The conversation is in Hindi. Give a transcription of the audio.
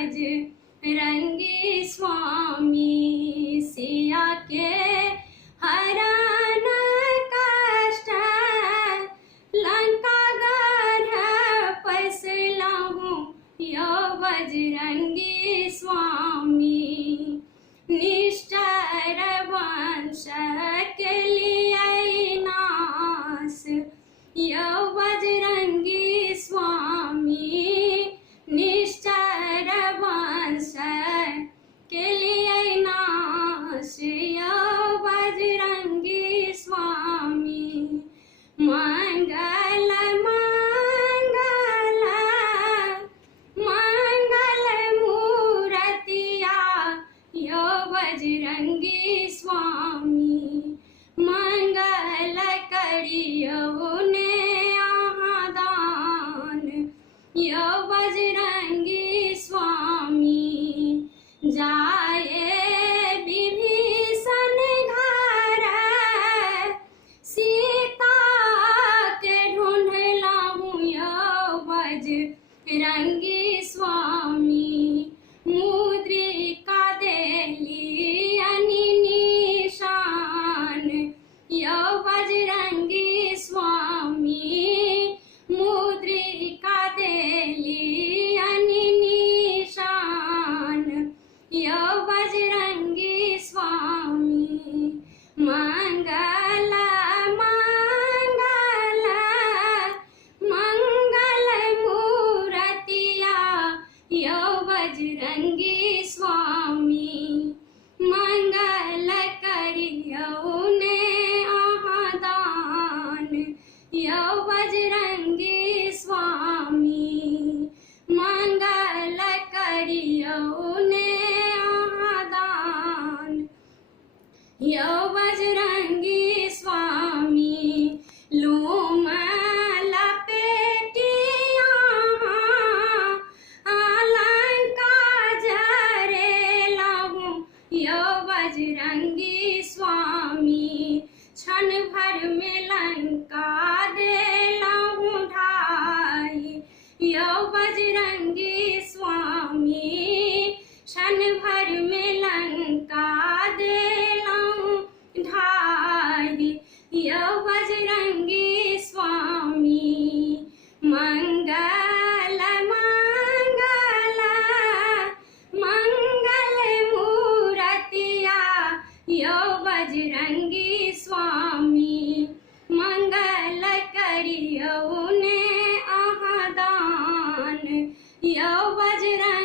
बजरंगी स्वामी। सिया के हरण कष्ट लंका गढ़ पैसलहु यो बजरंगी स्वामी। निष्ठुर वंश के लिए नाश यो बजरंगी स्वामी। निष्ठुर वंश के लिए नाश यो बजरंगी स्वामी। मंगल मंगल मंगल मूर्तिया यो बजरंगी स्वामी। मंगल करियो ने आहाँ दान यो बजरंगी स्वामी। जाए विभीषण घर सीता के ढूंढलहु यो बजरंगी स्वामी। मुद्रिका देली निशान यो बजरंगी स्वामी। मुद्रिका देली निशान यो बजरंगी स्वामी। मंगल मंगल मंगल मूर्तिया यो बजरंगी स्वामी। मंगल करियो ने आहाँ दान यो बजरंगी स्वामी। मंगल करियो ने आहाँ दान यो बजरंगी स्वामी। लूम लपेटिया लंका जरेलहु यो बजरंगी स्वामी। क्षण भर में लंका देलहु ढाई यो बजरंगी स्वामी। क्षण भर में लंका देलहु ढाई यो बजरंगी स्वामी। मंगल मंगल मंगल मूर्तिया यो बजरंगी स्वामी। मंगल करियो ने आहाँ दान यो बजरंगी